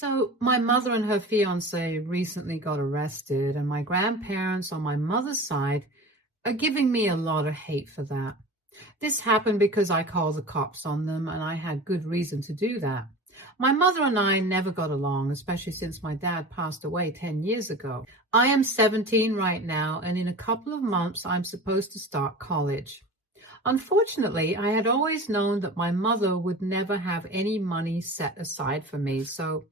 So, my mother and her fiance recently got arrested, and my grandparents on my mother's side are giving me a lot of hate for that. This happened because I called the cops on them, and I had good reason to do that. My mother and I never got along, especially since my dad passed away 10 years ago. I am 17 right now, and in a couple of months, I'm supposed to start college. Unfortunately, I had always known that my mother would never have any money set aside for me, so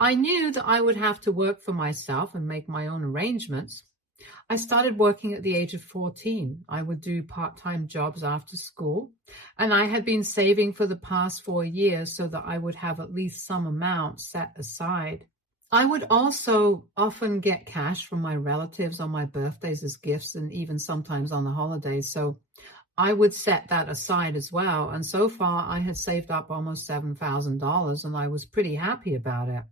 I knew that I would have to work for myself and make my own arrangements. I started working at the age of 14. I would do part-time jobs after school, and I had been saving for the past 4 years so that I would have at least some amount set aside. I would also often get cash from my relatives on my birthdays as gifts and even sometimes on the holidays, so I would set that aside as well. And so far, I had saved up almost $7,000 and I was pretty happy about it.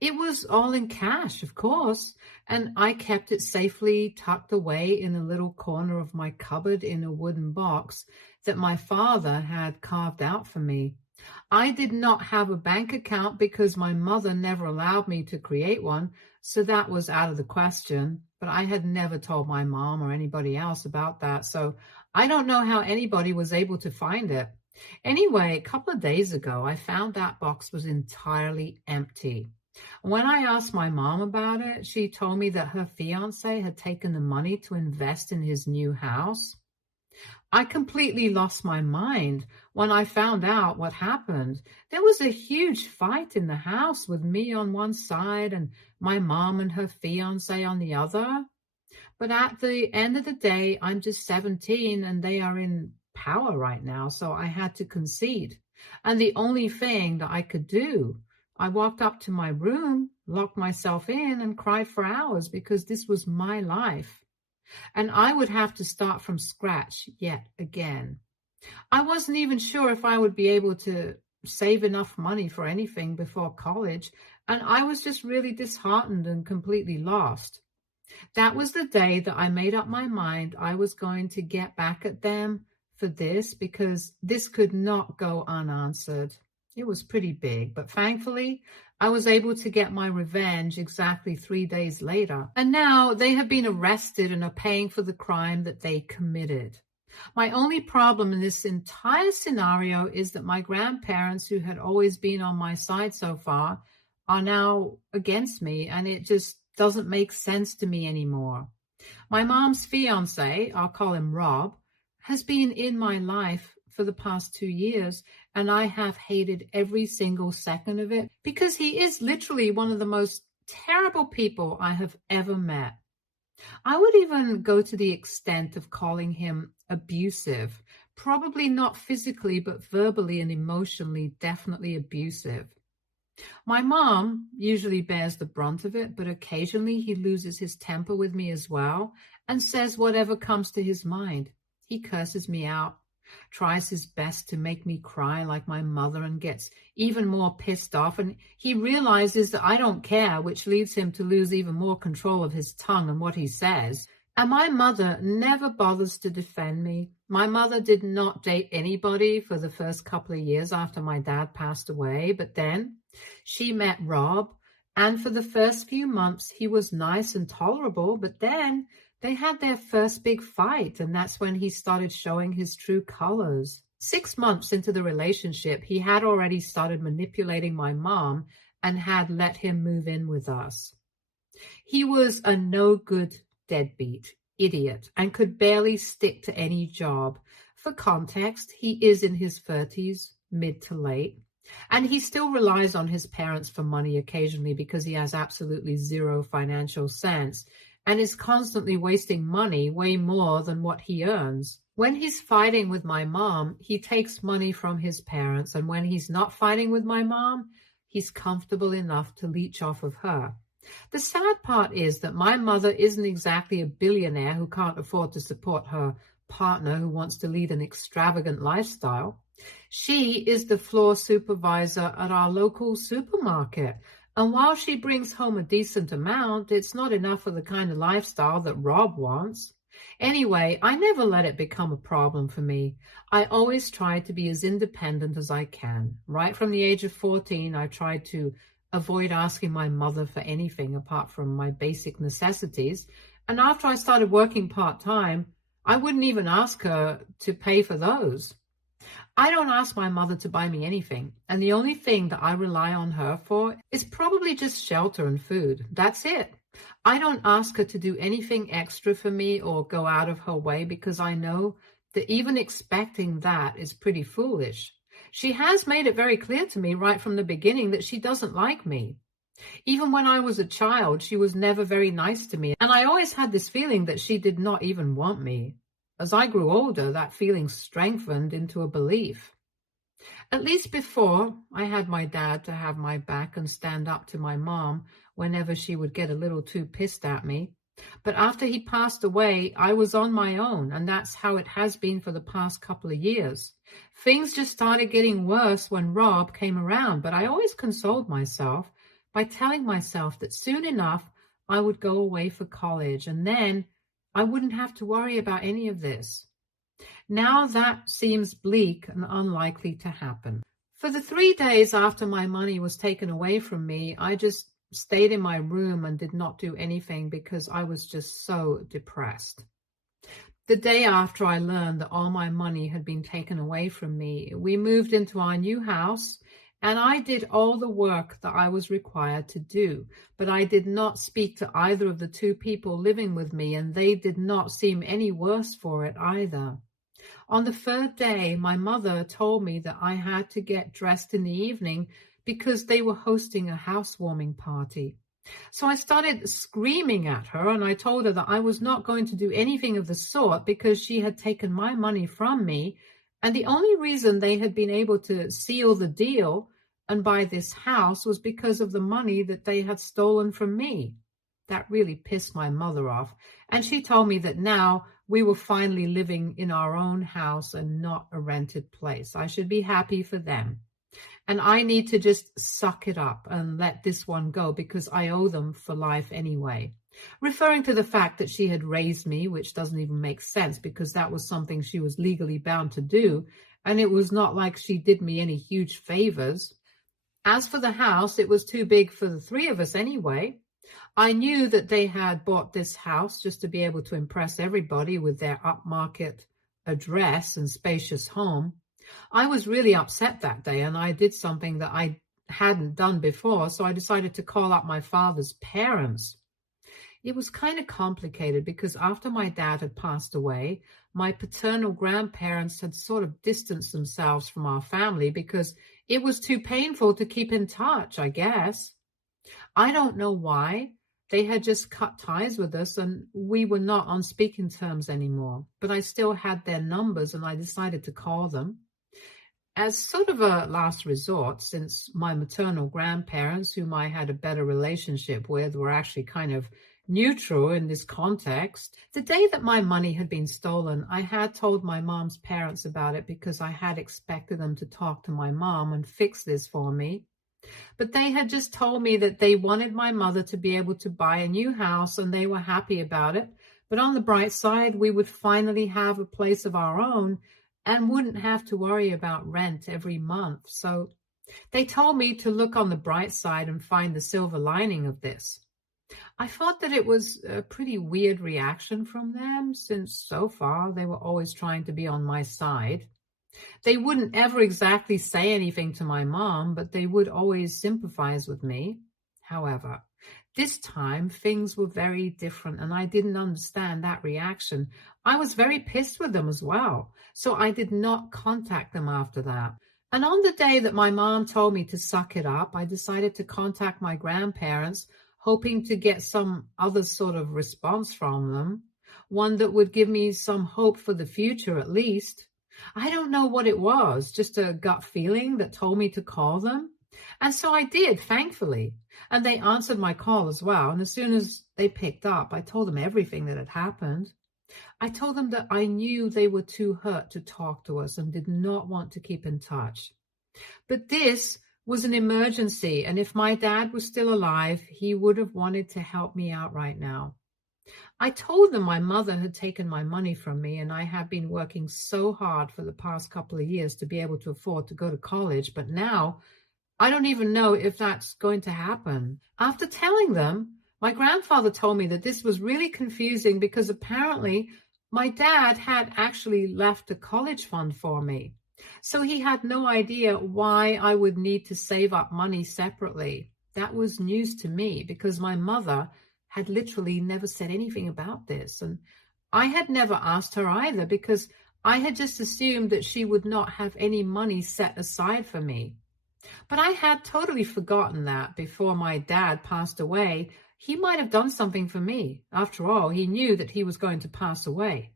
It was all in cash, of course, and I kept it safely tucked away in a little corner of my cupboard in a wooden box that my father had carved out for me. I did not have a bank account because my mother never allowed me to create one, so that was out of the question. But I had never told my mom or anybody else about that, so I don't know how anybody was able to find it. Anyway, a couple of days ago, I found that box was entirely empty. When I asked my mom about it, she told me that her fiance had taken the money to invest in his new house. I completely lost my mind when I found out what happened. There was a huge fight in the house with me on one side and my mom and her fiance on the other. But at the end of the day, I'm just 17 and they are in power right now, so I had to concede. And the only thing that I could do, I walked up to my room, locked myself in, and cried for hours because this was my life. And I would have to start from scratch yet again. I wasn't even sure if I would be able to save enough money for anything before college, and I was just really disheartened and completely lost. That was the day that I made up my mind I was going to get back at them for this because this could not go unanswered. It was pretty big, but thankfully, I was able to get my revenge exactly 3 days later. And now they have been arrested and are paying for the crime that they committed. My only problem in this entire scenario is that my grandparents, who had always been on my side so far, are now against me, and it just doesn't make sense to me anymore. My mom's fiance, I'll call him Rob, has been in my life for the past 2 years, and I have hated every single second of it because he is literally one of the most terrible people I have ever met. I would even go to the extent of calling him abusive, probably not physically, but verbally and emotionally, definitely abusive. My mom usually bears the brunt of it, but occasionally he loses his temper with me as well and says whatever comes to his mind. He curses me out, tries his best to make me cry like my mother, and gets even more pissed off, and he realizes that I don't care, which leads him to lose even more control of his tongue and what he says. And my mother never bothers to defend me. My mother did not date anybody for the first couple of years after my dad passed away, but then she met Rob, and for the first few months he was nice and tolerable, but then they had their first big fight, and that's when he started showing his true colors. 6 months into the relationship, he had already started manipulating my mom and had let him move in with us. He was a no-good deadbeat, idiot, and could barely stick to any job. For context, he is in his 30s, mid to late, and he still relies on his parents for money occasionally because he has absolutely zero financial sense and is constantly wasting money, way more than what he earns. When he's fighting with my mom, he takes money from his parents, and when he's not fighting with my mom, he's comfortable enough to leech off of her. The sad part is that my mother isn't exactly a billionaire who can't afford to support her partner who wants to lead an extravagant lifestyle. She is the floor supervisor at our local supermarket, and while she brings home a decent amount, it's not enough for the kind of lifestyle that Rob wants. Anyway, I never let it become a problem for me. I always try to be as independent as I can. Right from the age of 14, I tried to avoid asking my mother for anything apart from my basic necessities. And after I started working part-time, I wouldn't even ask her to pay for those. I don't ask my mother to buy me anything, and the only thing that I rely on her for is probably just shelter and food. That's it. I don't ask her to do anything extra for me or go out of her way because I know that even expecting that is pretty foolish. She has made it very clear to me right from the beginning that she doesn't like me. Even when I was a child, she was never very nice to me, and I always had this feeling that she did not even want me. As I grew older, that feeling strengthened into a belief. At least before, I had my dad to have my back and stand up to my mom whenever she would get a little too pissed at me. But after he passed away, I was on my own, and that's how it has been for the past couple of years. Things just started getting worse when Rob came around, but I always consoled myself by telling myself that soon enough I would go away for college, and then I wouldn't have to worry about any of this. Now that seems bleak and unlikely to happen. For the 3 days after my money was taken away from me, I just stayed in my room and did not do anything because I was just so depressed. The day after I learned that all my money had been taken away from me, we moved into our new house, and I did all the work that I was required to do, but I did not speak to either of the two people living with me, and they did not seem any worse for it either. On the third day, my mother told me that I had to get dressed in the evening because they were hosting a housewarming party. So I started screaming at her, and I told her that I was not going to do anything of the sort because she had taken my money from me, and the only reason they had been able to seal the deal and buy this house was because of the money that they had stolen from me. That really pissed my mother off, and she told me that now we were finally living in our own house and not a rented place. I should be happy for them. And I need to just suck it up and let this one go because I owe them for life anyway. Referring to the fact that she had raised me, which doesn't even make sense because that was something she was legally bound to do, and it was not like she did me any huge favors. As for the house, it was too big for the three of us anyway. I knew that they had bought this house just to be able to impress everybody with their upmarket address and spacious home. I was really upset that day, and I did something that I hadn't done before, so I decided to call up my father's parents. It was kind of complicated because after my dad had passed away, my paternal grandparents had sort of distanced themselves from our family because it was too painful to keep in touch, I guess. I don't know why. They had just cut ties with us and we were not on speaking terms anymore, but I still had their numbers and I decided to call them. As sort of a last resort, since my maternal grandparents, whom I had a better relationship with, were actually kind of neutral in this context. The day that my money had been stolen, I had told my mom's parents about it because I had expected them to talk to my mom and fix this for me. But they had just told me that they wanted my mother to be able to buy a new house and they were happy about it. But on the bright side, we would finally have a place of our own and wouldn't have to worry about rent every month. So they told me to look on the bright side and find the silver lining of this. I thought that it was a pretty weird reaction from them, since so far they were always trying to be on my side. They wouldn't ever exactly say anything to my mom, but they would always sympathize with me. However, this time things were very different and I didn't understand that reaction. I was very pissed with them as well, so I did not contact them after that. And on the day that my mom told me to suck it up, I decided to contact my grandparents, hoping to get some other sort of response from them, one that would give me some hope for the future at least. I don't know what it was, just a gut feeling that told me to call them. And so I did, thankfully. And they answered my call as well. And as soon as they picked up, I told them everything that had happened. I told them that I knew they were too hurt to talk to us and did not want to keep in touch. But this was an emergency, and if my dad was still alive, he would have wanted to help me out right now. I told them my mother had taken my money from me, and I had been working so hard for the past couple of years to be able to afford to go to college, but now I don't even know if that's going to happen. After telling them, my grandfather told me that this was really confusing because apparently my dad had actually left a college fund for me. So he had no idea why I would need to save up money separately. That was news to me because my mother had literally never said anything about this. And I had never asked her either because I had just assumed that she would not have any money set aside for me. But I had totally forgotten that before my dad passed away, he might have done something for me. After all, he knew that he was going to pass away.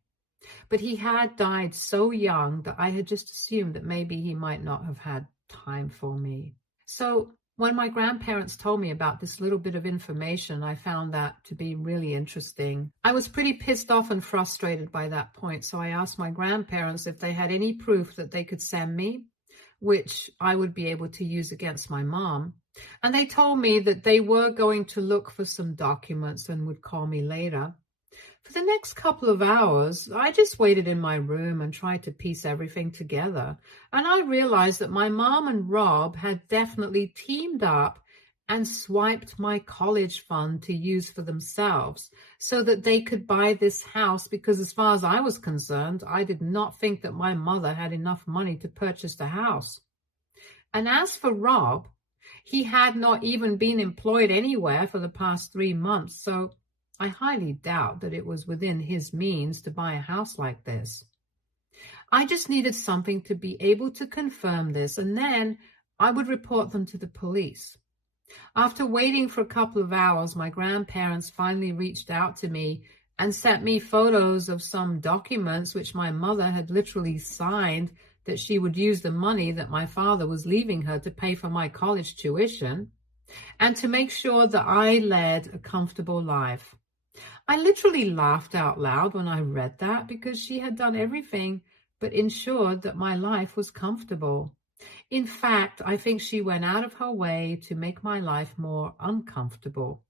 But he had died so young that I had just assumed that maybe he might not have had time for me. So when my grandparents told me about this little bit of information, I found that to be really interesting. I was pretty pissed off and frustrated by that point, so I asked my grandparents if they had any proof that they could send me, which I would be able to use against my mom. And they told me that they were going to look for some documents and would call me later. For the next couple of hours, I just waited in my room and tried to piece everything together. And I realized that my mom and Rob had definitely teamed up and swiped my college fund to use for themselves so that they could buy this house because as far as I was concerned, I did not think that my mother had enough money to purchase the house. And as for Rob, he had not even been employed anywhere for the past 3 months, so I highly doubt that it was within his means to buy a house like this. I just needed something to be able to confirm this, and then I would report them to the police. After waiting for a couple of hours, my grandparents finally reached out to me and sent me photos of some documents which my mother had literally signed that she would use the money that my father was leaving her to pay for my college tuition and to make sure that I led a comfortable life. I literally laughed out loud when I read that because she had done everything but ensured that my life was comfortable. In fact, I think she went out of her way to make my life more uncomfortable.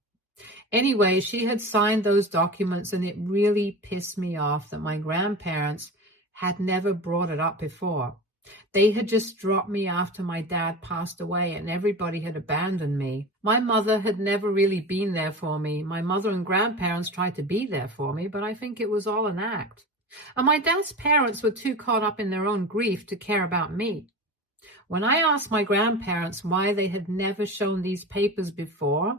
Anyway, she had signed those documents and it really pissed me off that my grandparents had never brought it up before. They had just dropped me after my dad passed away and everybody had abandoned me. My mother had never really been there for me. My mother and grandparents tried to be there for me, but I think it was all an act. And my dad's parents were too caught up in their own grief to care about me. When I asked my grandparents why they had never shown these papers before,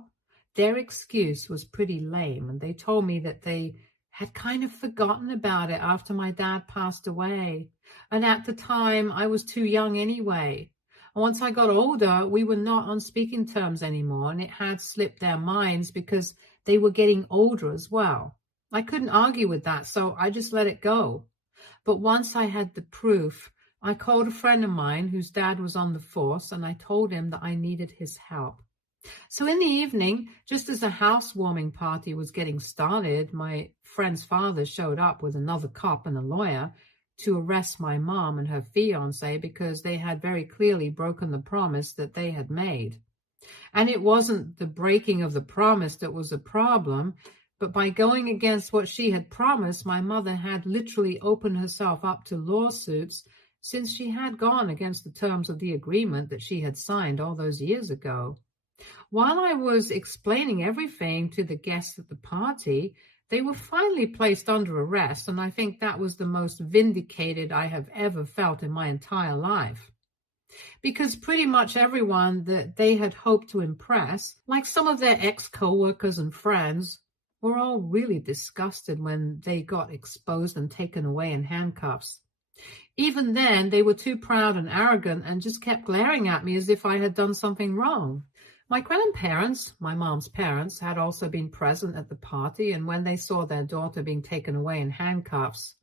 their excuse was pretty lame, and they told me that they had kind of forgotten about it after my dad passed away. And at the time, I was too young anyway. And once I got older, we were not on speaking terms anymore, and it had slipped their minds because they were getting older as well. I couldn't argue with that, so I just let it go. But once I had the proof, I called a friend of mine whose dad was on the force, and I told him that I needed his help. So in the evening, just as a housewarming party was getting started, my friend's father showed up with another cop and a lawyer to arrest my mom and her fiancé because they had very clearly broken the promise that they had made. And it wasn't the breaking of the promise that was a problem, but by going against what she had promised, my mother had literally opened herself up to lawsuits since she had gone against the terms of the agreement that she had signed all those years ago. While I was explaining everything to the guests at the party, they were finally placed under arrest, and I think that was the most vindicated I have ever felt in my entire life. Because pretty much everyone that they had hoped to impress, like some of their ex-co-workers and friends, were all really disgusted when they got exposed and taken away in handcuffs. Even then, they were too proud and arrogant and just kept glaring at me as if I had done something wrong. My grandparents, my mom's parents, had also been present at the party, and when they saw their daughter being taken away in handcuffs,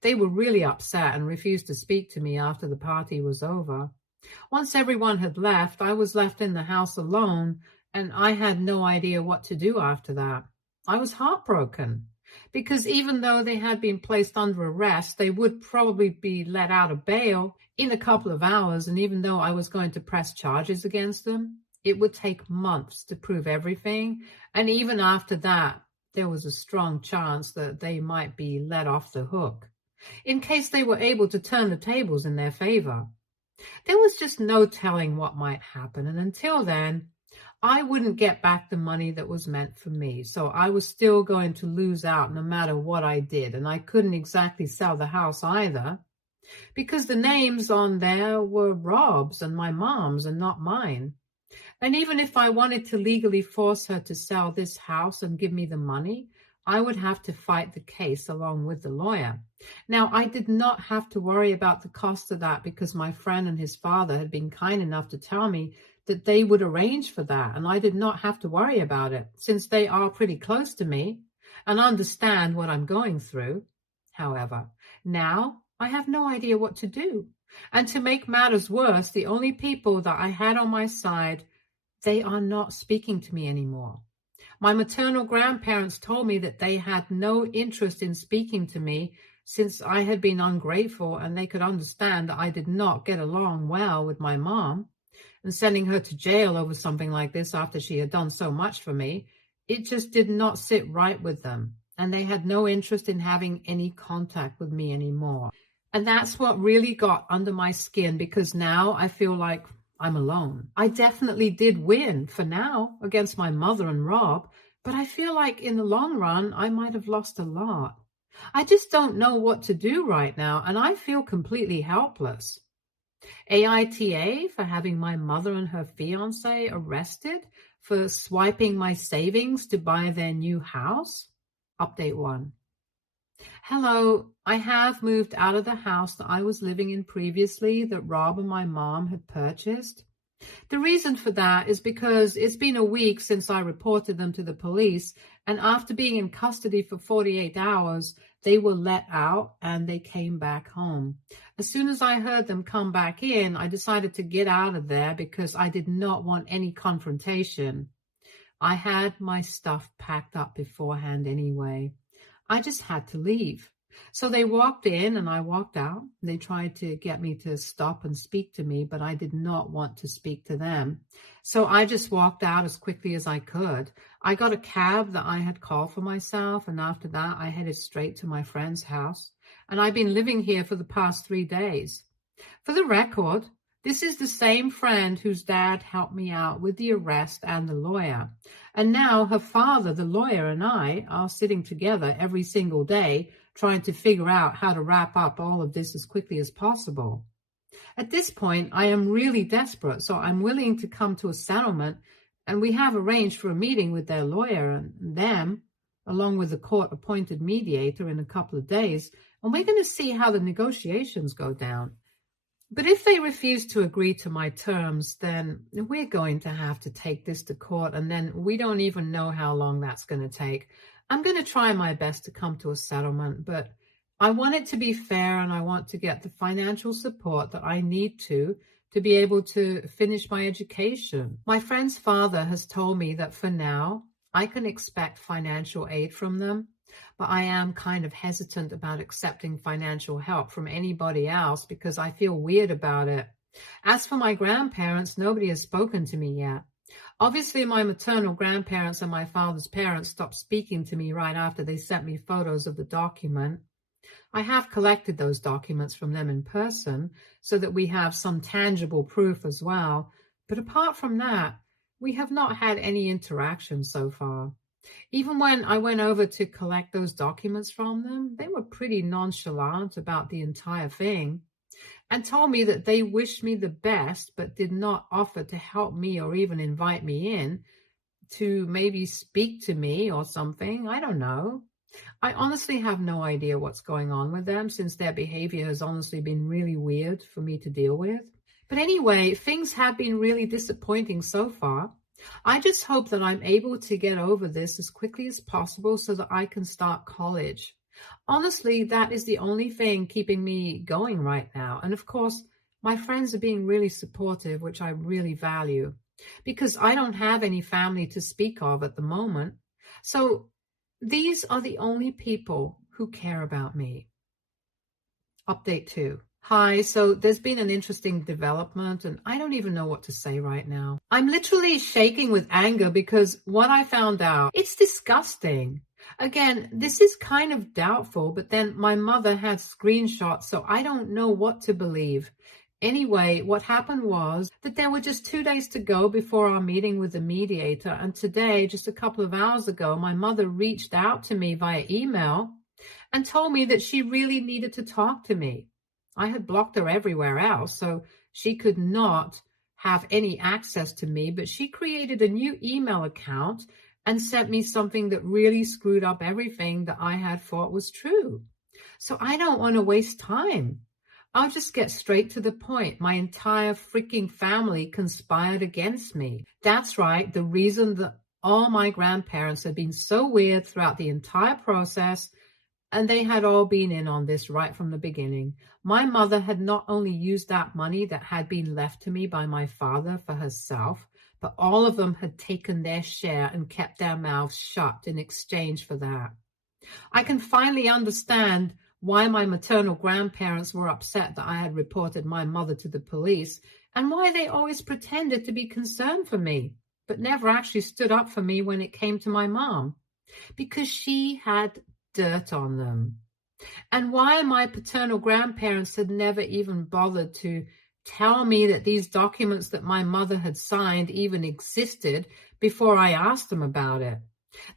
they were really upset and refused to speak to me after the party was over. Once everyone had left, I was left in the house alone, and I had no idea what to do after that. I was heartbroken, because even though they had been placed under arrest, they would probably be let out of bail in a couple of hours, and even though I was going to press charges against them, it would take months to prove everything, and even after that, there was a strong chance that they might be let off the hook, in case they were able to turn the tables in their favor. There was just no telling what might happen. And until then, I wouldn't get back the money that was meant for me. So I was still going to lose out no matter what I did. And I couldn't exactly sell the house either, because the names on there were Rob's and my mom's and not mine. And even if I wanted to legally force her to sell this house and give me the money, I would have to fight the case along with the lawyer. Now, I did not have to worry about the cost of that because my friend and his father had been kind enough to tell me that they would arrange for that, and I did not have to worry about it since they are pretty close to me and understand what I'm going through. However, now I have no idea what to do. And to make matters worse, the only people that I had on my side, they are not speaking to me anymore. My maternal grandparents told me that they had no interest in speaking to me since I had been ungrateful, and they could understand that I did not get along well with my mom. And sending her to jail over something like this after she had done so much for me, it just did not sit right with them. And they had no interest in having any contact with me anymore. And that's what really got under my skin, because now I feel like I'm alone. I definitely did win for now against my mother and Rob, but I feel like in the long run, I might have lost a lot. I just don't know what to do right now, and I feel completely helpless. AITA for having my mother and her fiancé arrested for swiping my savings to buy their new house. Update 1. Hello, I have moved out of the house that I was living in previously that Rob and my mom had purchased. The reason for that is because it's been a week since I reported them to the police, and after being in custody for 48 hours, they were let out and they came back home. As soon as I heard them come back in, I decided to get out of there because I did not want any confrontation. I had my stuff packed up beforehand anyway. I just had to leave. So they walked in and I walked out. They tried to get me to stop and speak to me, but I did not want to speak to them. So I just walked out as quickly as I could. I got a cab that I had called for myself, and after that I headed straight to my friend's house. And I've been living here for the past 3 days. For the record, this is the same friend whose dad helped me out with the arrest and the lawyer. And now her father, the lawyer, and I are sitting together every single day trying to figure out how to wrap up all of this as quickly as possible. At this point, I am really desperate, so I'm willing to come to a settlement, and we have arranged for a meeting with their lawyer and them, along with the court-appointed mediator, in a couple of days, and we're going to see how the negotiations go down. But if they refuse to agree to my terms, then we're going to have to take this to court, and then we don't even know how long that's going to take. I'm going to try my best to come to a settlement, but I want it to be fair, and I want to get the financial support that I need to be able to finish my education. My friend's father has told me that for now, I can expect financial aid from them, but I am kind of hesitant about accepting financial help from anybody else because I feel weird about it. As for my grandparents, nobody has spoken to me yet. Obviously, my maternal grandparents and my father's parents stopped speaking to me right after they sent me photos of the document. I have collected those documents from them in person so that we have some tangible proof as well. But apart from that, we have not had any interaction so far. Even when I went over to collect those documents from them, they were pretty nonchalant about the entire thing and told me that they wished me the best, but did not offer to help me or even invite me in to maybe speak to me or something. I don't know. I honestly have no idea what's going on with them, since their behavior has honestly been really weird for me to deal with. But anyway, things have been really disappointing so far. I just hope that I'm able to get over this as quickly as possible so that I can start college. Honestly, that is the only thing keeping me going right now. And of course, my friends are being really supportive, which I really value, because I don't have any family to speak of at the moment. So these are the only people who care about me. Update 2. Hi, so there's been an interesting development and I don't even know what to say right now. I'm literally shaking with anger because what I found out, it's disgusting. Again, this is kind of doubtful, but then my mother had screenshots, so I don't know what to believe. Anyway, what happened was that there were just 2 days to go before our meeting with the mediator. And today, just a couple of hours ago, my mother reached out to me via email and told me that she really needed to talk to me. I had blocked her everywhere else, so she could not have any access to me, but she created a new email account and sent me something that really screwed up everything that I had thought was true. So I don't want to waste time. I'll just get straight to the point. My entire freaking family conspired against me. That's right, the reason that all my grandparents had been so weird throughout the entire process, and they had all been in on this right from the beginning. My mother had not only used that money that had been left to me by my father for herself, but all of them had taken their share and kept their mouths shut in exchange for that. I can finally understand why my maternal grandparents were upset that I had reported my mother to the police, and why they always pretended to be concerned for me, but never actually stood up for me when it came to my mom, because she had dirt on them. And why my paternal grandparents had never even bothered to tell me that these documents that my mother had signed even existed before I asked them about it.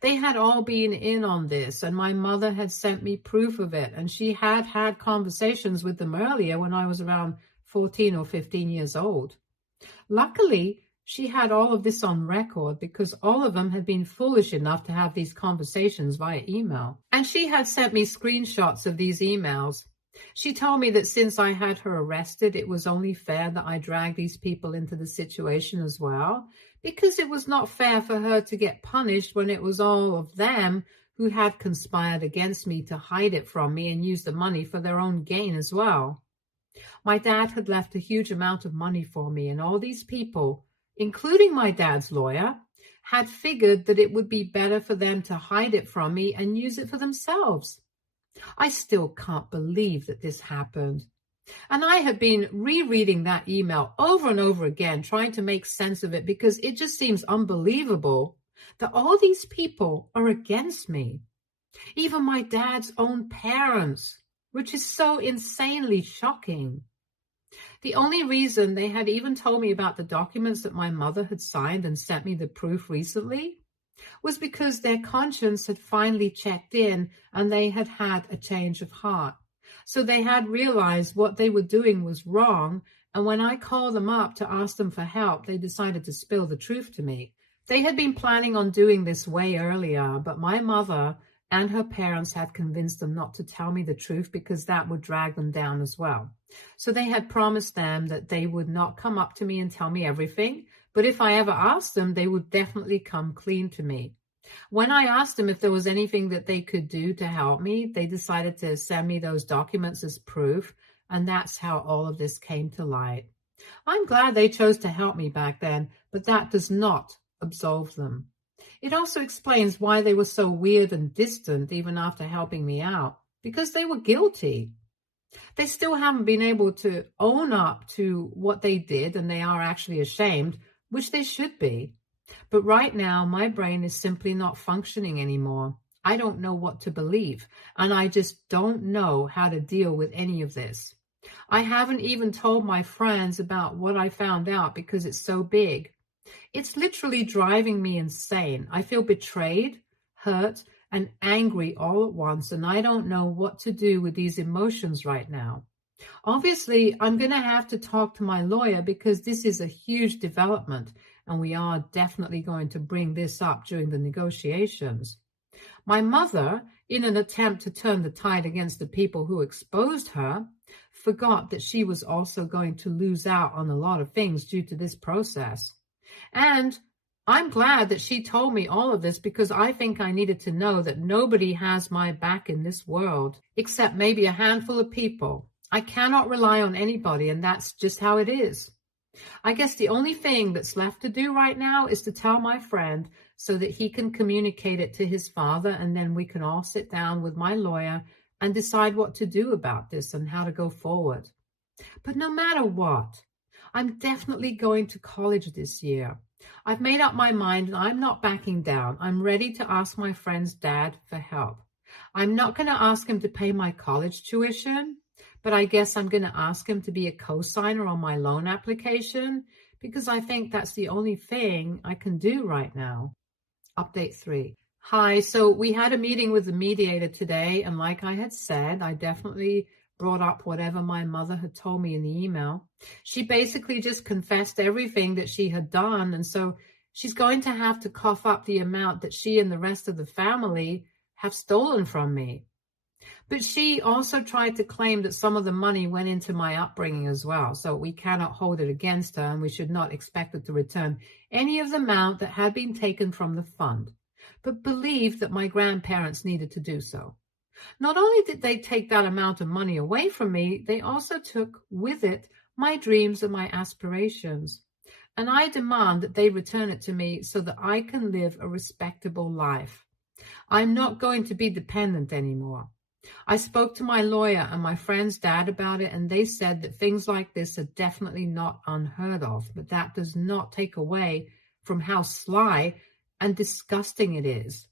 They had all been in on this, and my mother had sent me proof of it, and she had had conversations with them earlier when I was around 14 or 15 years old. Luckily, she had all of this on record because all of them had been foolish enough to have these conversations via email. And she had sent me screenshots of these emails. She told me that since I had her arrested, it was only fair that I drag these people into the situation as well, because it was not fair for her to get punished when it was all of them who had conspired against me to hide it from me and use the money for their own gain as well. My dad had left a huge amount of money for me, and all these people, including my dad's lawyer, had figured that it would be better for them to hide it from me and use it for themselves. I still can't believe that this happened. And I have been rereading that email over and over again, trying to make sense of it, because it just seems unbelievable that all these people are against me. Even my dad's own parents, which is so insanely shocking. The only reason they had even told me about the documents that my mother had signed and sent me the proof recently was because their conscience had finally checked in and they had had a change of heart. So they had realized what they were doing was wrong, and when I called them up to ask them for help, they decided to spill the truth to me. They had been planning on doing this way earlier, but my mother and her parents had convinced them not to tell me the truth because that would drag them down as well. So they had promised them that they would not come up to me and tell me everything, but if I ever asked them, they would definitely come clean to me. When I asked them if there was anything that they could do to help me, they decided to send me those documents as proof, and that's how all of this came to light. I'm glad they chose to help me back then, but that does not absolve them. It also explains why they were so weird and distant even after helping me out, because they were guilty. They still haven't been able to own up to what they did, and they are actually ashamed, which they should be. But right now, my brain is simply not functioning anymore. I don't know what to believe, and I just don't know how to deal with any of this. I haven't even told my friends about what I found out because it's so big. It's literally driving me insane. I feel betrayed, hurt, and angry all at once, and I don't know what to do with these emotions right now. Obviously, I'm going to have to talk to my lawyer because this is a huge development, and we are definitely going to bring this up during the negotiations. My mother, in an attempt to turn the tide against the people who exposed her, forgot that she was also going to lose out on a lot of things due to this process. And I'm glad that she told me all of this because I think I needed to know that nobody has my back in this world, except maybe a handful of people. I cannot rely on anybody, and that's just how it is. I guess the only thing that's left to do right now is to tell my friend so that he can communicate it to his father, and then we can all sit down with my lawyer and decide what to do about this and how to go forward. But no matter what, I'm definitely going to college this year. I've made up my mind and I'm not backing down. I'm ready to ask my friend's dad for help. I'm not going to ask him to pay my college tuition, but I guess I'm going to ask him to be a co-signer on my loan application because I think that's the only thing I can do right now. Update 3. Hi, so we had a meeting with the mediator today, and like I had said, I definitely brought up whatever my mother had told me in the email. She basically just confessed everything that she had done, and so she's going to have to cough up the amount that she and the rest of the family have stolen from me. But she also tried to claim that some of the money went into my upbringing as well, so we cannot hold it against her, and we should not expect her to return any of the amount that had been taken from the fund, but believed that my grandparents needed to do so. Not only did they take that amount of money away from me, they also took with it my dreams and my aspirations. And I demand that they return it to me so that I can live a respectable life. I'm not going to be dependent anymore. I spoke to my lawyer and my friend's dad about it, and they said that things like this are definitely not unheard of, but that does not take away from how sly and disgusting it is.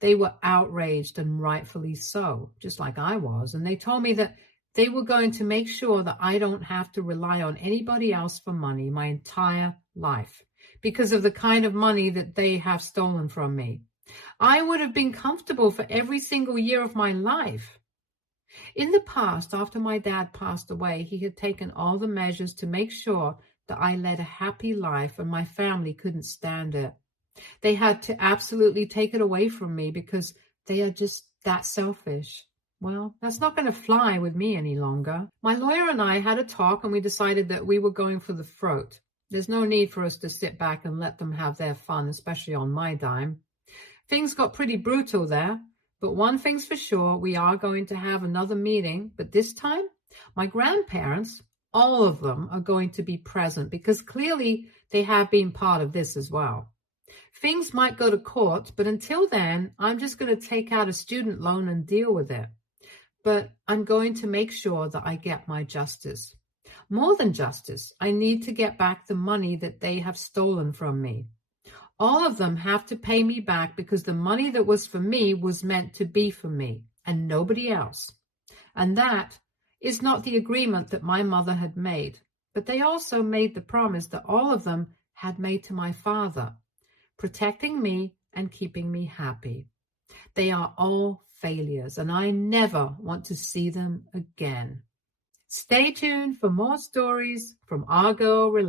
They were outraged, and rightfully so, just like I was, and they told me that they were going to make sure that I don't have to rely on anybody else for money my entire life because of the kind of money that they have stolen from me. I would have been comfortable for every single year of my life. In the past, after my dad passed away, he had taken all the measures to make sure that I led a happy life and my family couldn't stand it. They had to absolutely take it away from me because they are just that selfish. Well, that's not going to fly with me any longer. My lawyer and I had a talk, and we decided that we were going for the throat. There's no need for us to sit back and let them have their fun, especially on my dime. Things got pretty brutal there, but one thing's for sure, we are going to have another meeting, but this time, my grandparents, all of them, are going to be present because clearly they have been part of this as well. Things might go to court, but until then, I'm just going to take out a student loan and deal with it. But I'm going to make sure that I get my justice. More than justice, I need to get back the money that they have stolen from me. All of them have to pay me back because the money that was for me was meant to be for me and nobody else. And that is not the agreement that my mother had made, but they also made the promise that all of them had made to my father, protecting me and keeping me happy. They are all failures, and I never want to see them again. Stay tuned for more stories from our girl related.